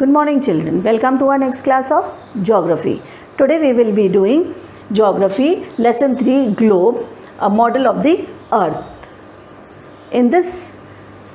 Good morning children. Welcome to our next class of Geography. Today we will be doing Geography Lesson 3 Globe, a model of the Earth. In this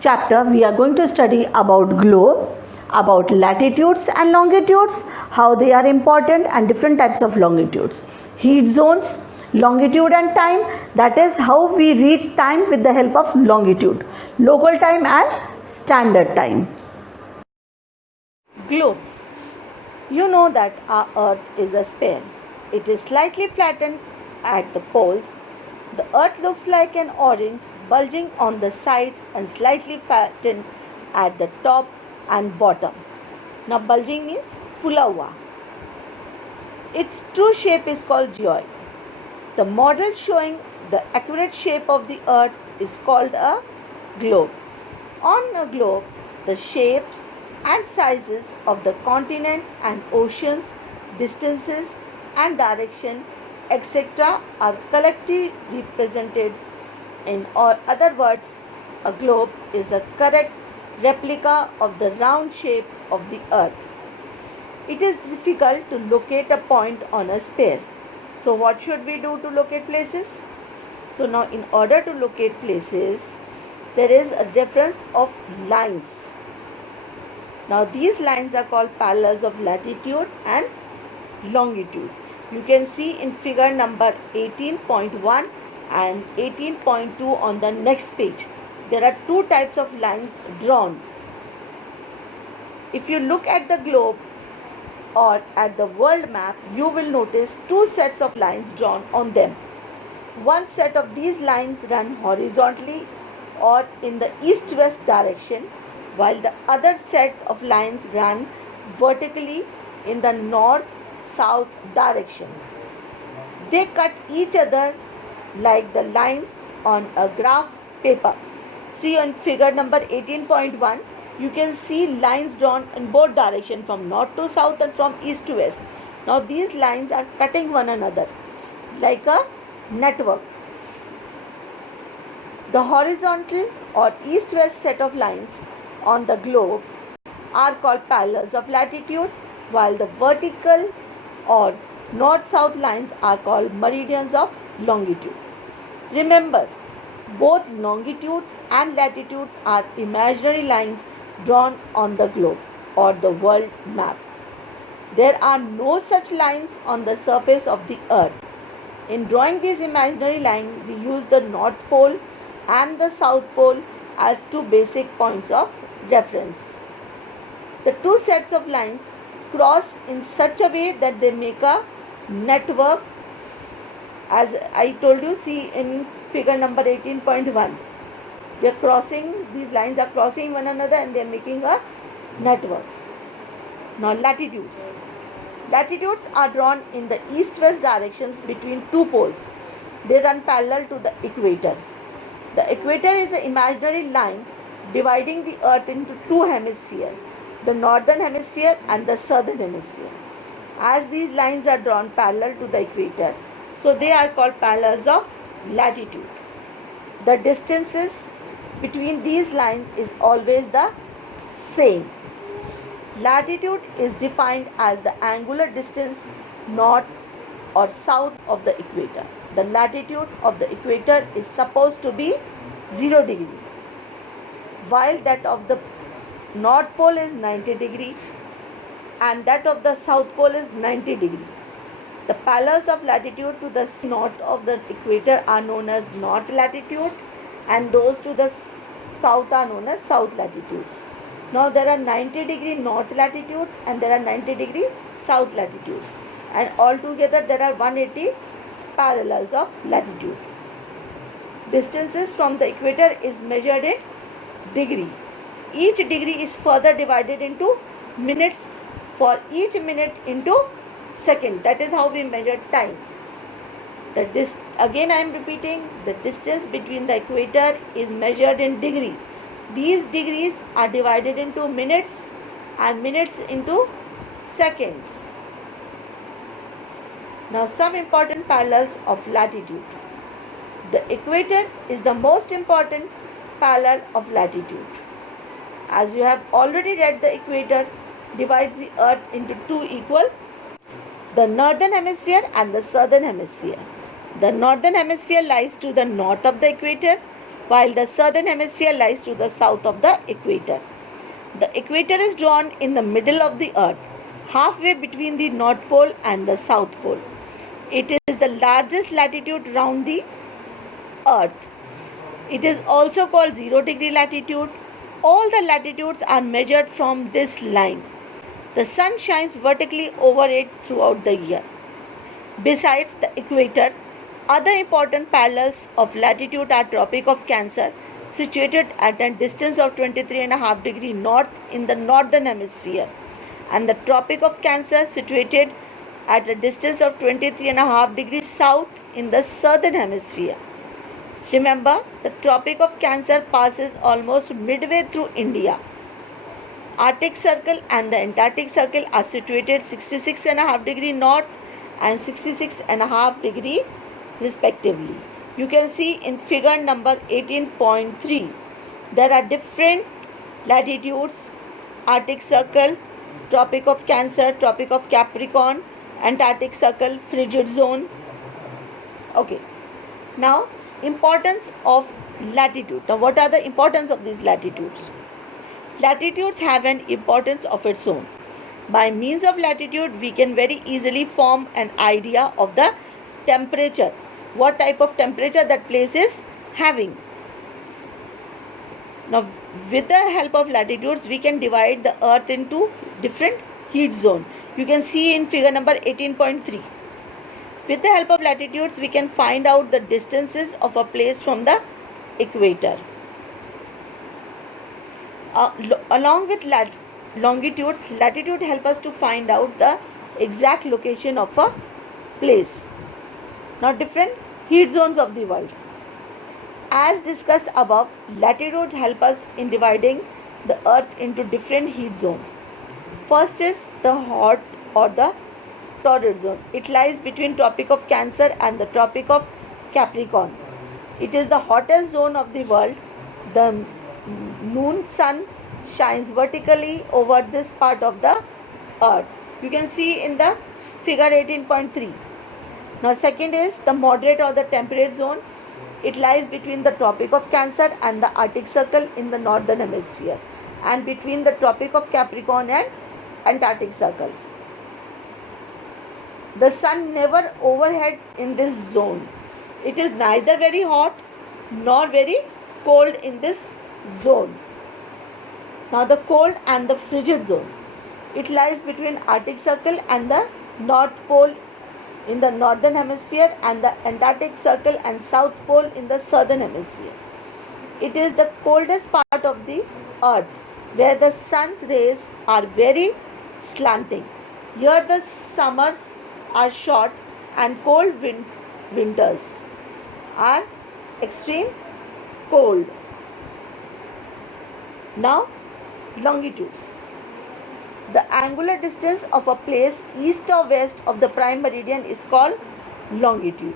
chapter we are going to study about globe, about latitudes and longitudes, how they are important and different types of longitudes. Heat zones, longitude and time, that is how we read time with the help of longitude, local time and standard time. Globes. You know that our Earth is a sphere. It is slightly flattened at the poles. The Earth looks like an orange, bulging on the sides and slightly flattened at the top and bottom. Now bulging means fula hua. Its true shape is called geoid. The model showing the accurate shape of the Earth is called a globe. On a globe, the shapes and sizes of the continents and oceans, distances and direction, etc. are collectively represented. In other words, a globe is a correct replica of the round shape of the Earth. It is difficult to locate a point on a sphere. So what should we do to locate places? So now in order to locate places, there is a reference of lines. Now these lines are called parallels of latitudes and longitudes. You can see in figure number 18.1 and 18.2 on the next page. There are two types of lines drawn. If you look at the globe or at the world map, you will notice two sets of lines drawn on them. One set of these lines run horizontally or in the east-west direction, while the other set of lines run vertically in the north-south direction. They cut each other like the lines on a graph paper. See on figure number 18.1, you can see lines drawn in both directions, from north to south and from east to west. Now these lines are cutting one another like a network. The horizontal or east-west set of lines on the globe are called parallels of latitude, while the vertical or north-south lines are called meridians of longitude. Remember, both longitudes and latitudes are imaginary lines drawn on the globe or the world map. There are no such lines on the surface of the Earth. In drawing these imaginary lines, we use the North Pole and the South Pole as two basic points of reference. The two sets of lines cross in such a way that they make a network. As I told you, see in figure number 18.1. These lines are crossing one another and they are making a network. Now latitudes. Latitudes are drawn in the east-west directions between two poles. They run parallel to the equator. The equator is an imaginary line dividing the Earth into two hemispheres, the northern hemisphere and the southern hemisphere. As these lines are drawn parallel to the equator, so they are called parallels of latitude. The distances between these lines is always the same. Latitude is defined as the angular distance north or south of the equator. The latitude of the equator is supposed to be 0 degree, while that of the north pole is 90 degree and that of the south pole is 90 degree. The parallels of latitude to the north of the equator are known as north latitude, and those to the south are known as south latitudes. Now there are 90 degree north latitudes and there are 90 degree south latitudes, and altogether there are 180 parallels of latitude. Distances from the equator is measured in degree. Each degree is further divided into minutes, for each minute into second. That is how we measure time. Again I am repeating, the distance between the equator is measured in degree. These degrees are divided into minutes and minutes into seconds. Now some important parallels of latitude. The equator is the most important parallel of latitude. As you have already read the equator, divides the earth into two equal, the northern hemisphere and the southern hemisphere. The northern hemisphere lies to the north of the equator, while the southern hemisphere lies to the south of the equator. The equator is drawn in the middle of the earth, halfway between the North Pole and the South Pole. It is the largest latitude round the earth. It is also called 0 degree latitude. All the latitudes are measured from this line. The sun shines vertically over it throughout the year. Besides the equator, other important parallels of latitude are Tropic of Cancer, situated at a distance of 23.5 degrees north in the northern hemisphere, and the Tropic of Cancer, situated at a distance of 23.5 degrees south in the southern hemisphere. Remember, the Tropic of Cancer passes almost midway through India. Arctic Circle and the Antarctic Circle are situated 66.5 degrees north and 66.5 degrees respectively. You can see in figure number 18.3, there are different latitudes: Arctic Circle, Tropic of Cancer, Tropic of Capricorn, Antarctic Circle, frigid zone. Okay, now importance of latitude. Now what are the importance of these latitudes? Latitudes have an importance of its own. By means of latitude, we can very easily form an idea of the temperature, what type of temperature that place is having. Now, with the help of latitudes, we can divide the earth into different heat zones. You can see in figure number 18.3. With the help of latitudes, we can find out the distances of a place from the equator. Along with longitudes, latitude help us to find out the exact location of a place. Now, different heat zones of the world. As discussed above, latitude help us in dividing the earth into different heat zones. First is the hot or the torrid zone. It lies between Tropic of Cancer and the Tropic of Capricorn. It is the hottest zone of the world. The noon sun shines vertically over this part of the earth. You can see in the figure 18.3. Now second is the moderate or the temperate zone. It lies between the Tropic of Cancer and the Arctic Circle in the northern hemisphere, and between the Tropic of Capricorn and Antarctic Circle. The sun never overhead in this zone. It is neither very hot nor very cold in this zone. Now the cold and the frigid zone. It lies between Arctic Circle and the North Pole in the northern hemisphere and the Antarctic Circle and South Pole in the southern hemisphere. It is the coldest part of the earth, where the sun's rays are very slanting. Here the summers are short and cold winters are extreme cold. Now longitudes. The angular distance of a place east or west of the prime meridian is called longitude.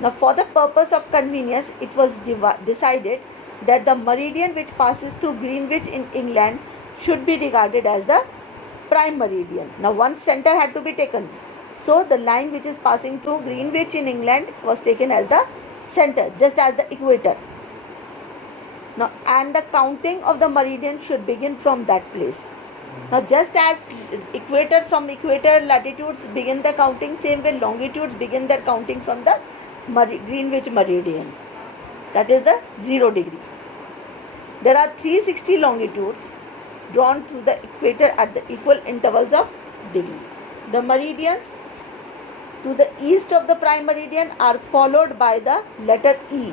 Now, for the purpose of convenience, it was decided that the meridian which passes through Greenwich in England should be regarded as the prime meridian. Now, one center had to be taken. So, the line which is passing through Greenwich in England was taken as the center, just as the equator. Now, and the counting of the meridian should begin from that place. Now, just as from equator latitudes begin the counting, same way longitudes begin their counting from the Greenwich meridian. That is the 0 degree. There are 360 longitudes drawn through the equator at the equal intervals of degree. The meridians to the east of the prime meridian are followed by the letter E,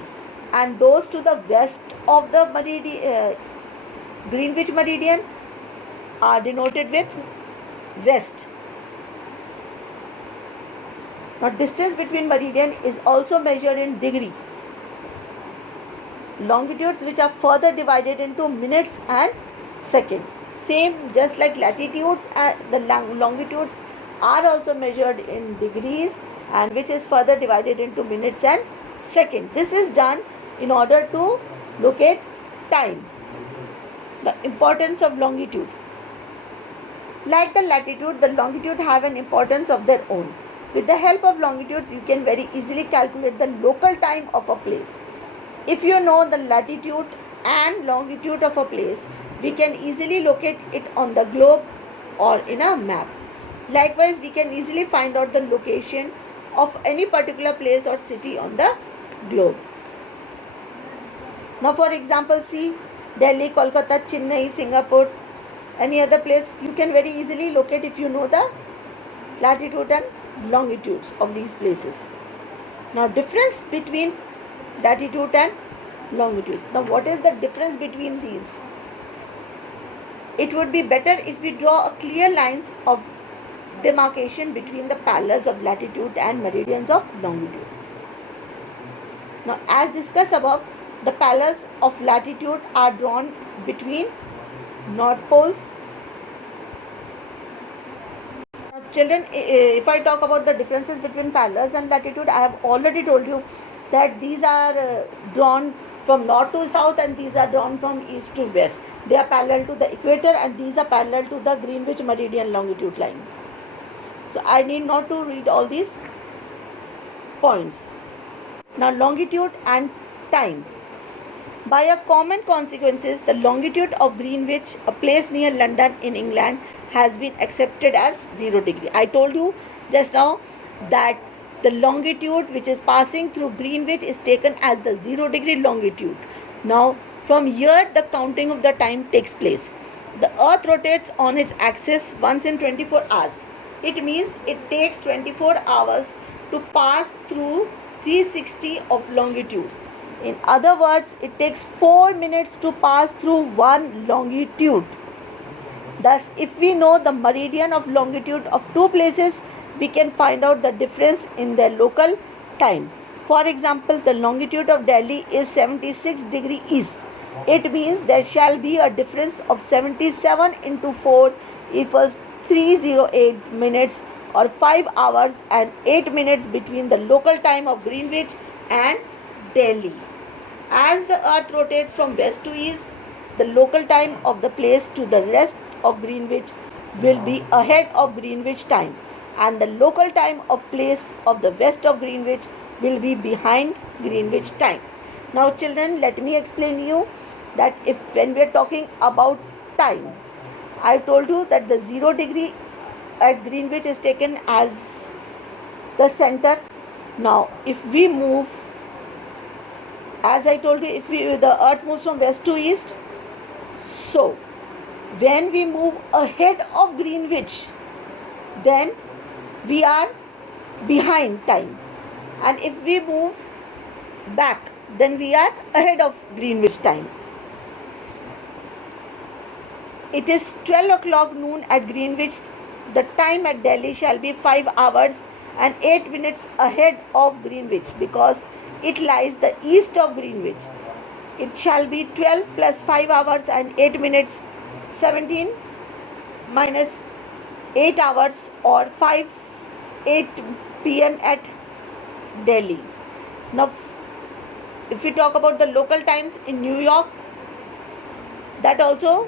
and those to the west of the Greenwich meridian are denoted with west. Now, distance between meridian is also measured in degree. Longitudes which are further divided into minutes and seconds. Same, just like latitudes, the longitudes are also measured in degrees, and which is further divided into minutes and seconds. This is done in order to locate time. The importance of longitude. Like the latitude, the longitude have an importance of their own. With the help of longitude, you can very easily calculate the local time of a place. If you know the latitude and longitude of a place, we can easily locate it on the globe or in a map. Likewise, we can easily find out the location of any particular place or city on the globe. Now, for example, see Delhi, Kolkata, Chennai, Singapore, any other place you can very easily locate if you know the latitude and longitudes of these places. Now, difference between latitude and longitude. Now, what is the difference between these? It would be better if we draw a clear lines of demarcation between the parallels of latitude and meridians of longitude. Now, as discussed above, the parallels of latitude are drawn between north poles. Now, children, if I talk about the differences between parallels and latitude, I have already told you that these are drawn from north to south and these are drawn from east to west. They are parallel to the equator and these are parallel to the Greenwich meridian longitude lines. So I need not to read all these points. Now, longitude and time. By a common consequences, the longitude of Greenwich, a place near London in England, has been accepted as 0 degree. I told you just now that the longitude which is passing through Greenwich is taken as the 0 degree longitude. Now, from here the counting of the time takes place. The earth rotates on its axis once in 24 hours. It means it takes 24 hours to pass through 360 of longitudes. In other words, it takes 4 minutes to pass through one longitude. Thus, if we know the meridian of longitude of two places, we can find out the difference in their local time. For example, the longitude of Delhi is 76 degree east. It means there shall be a difference of 77 into 4 equals 308 minutes or 5 hours and 8 minutes between the local time of Greenwich and Delhi. As the earth rotates from west to east, the local time of the place to the rest of Greenwich will be ahead of Greenwich time, and the local time of place of the west of Greenwich will be behind Greenwich time. Now, children, let me explain you that if when we are talking about time, I told you that the 0 degree at Greenwich is taken as the center. Now, if we move, as I told you, if the earth moves from west to east, so when we move ahead of Greenwich, then we are behind time, and if we move back, then we are ahead of Greenwich time. It is 12 o'clock noon at Greenwich. The time at Delhi shall be 5 hours and 8 minutes ahead of Greenwich because it lies the east of Greenwich. It shall be 12 plus 5 hours and 8 minutes, 17 minus 8 hours or 8 p.m. at Delhi. Now, if we talk about the local times in New York, that also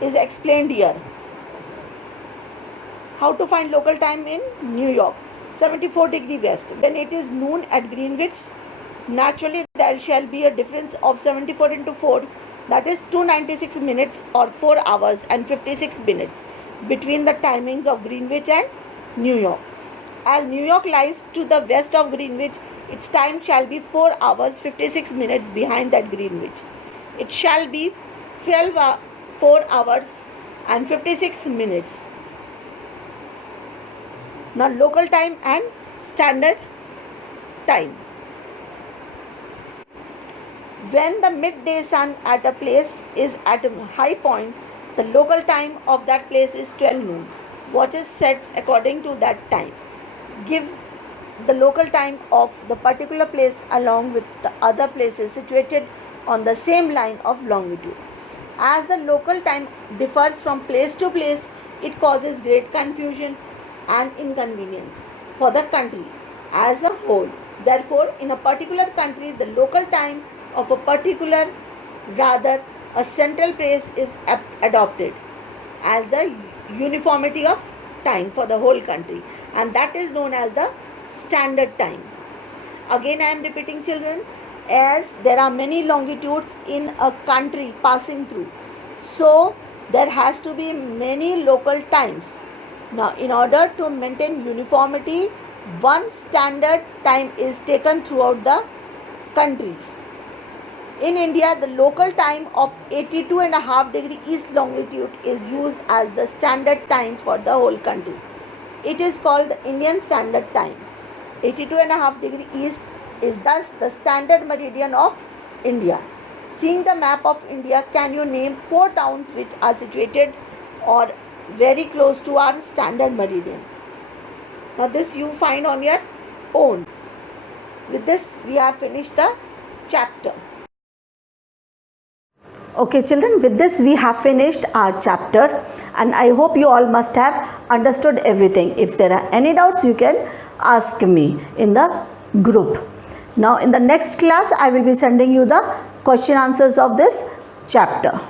is explained here. How to find local time in New York? 74 degree west. When it is noon at Greenwich, naturally there shall be a difference of 74 into 4, that is 296 minutes or 4 hours and 56 minutes between the timings of Greenwich and New York. As New York lies to the west of Greenwich, its time shall be 4 hours 56 minutes behind that Greenwich. It shall be 4 hours and 56 minutes. Now, local time and standard time. When the midday sun at a place is at a high point, the local time of that place is 12 noon. Watch is set according to that time. Give the local time of the particular place along with the other places situated on the same line of longitude. As the local time differs from place to place, it causes great confusion and inconvenience for the country as a whole. Therefore, in a particular country, the local time of a central place is adopted as the uniformity of time for the whole country, and that is known as the standard time. Again I am repeating, children, as there are many longitudes in a country passing through, so there has to be many local times. Now in order to maintain uniformity, one standard time is taken throughout the country. In India, the local time of 82.5 degree east longitude is used as the standard time for the whole country. It is called the Indian Standard Time. 82.5 degree east is thus the standard meridian of India. Seeing the map of India, can you name 4 towns which are situated or very close to our standard meridian? Now this you find on your own. With this we have finished the chapter. Okay children, with this we have finished our chapter, and I hope you all must have understood everything. If there are any doubts, you can ask me in the group. Now in the next class I will be sending you the question answers of this chapter.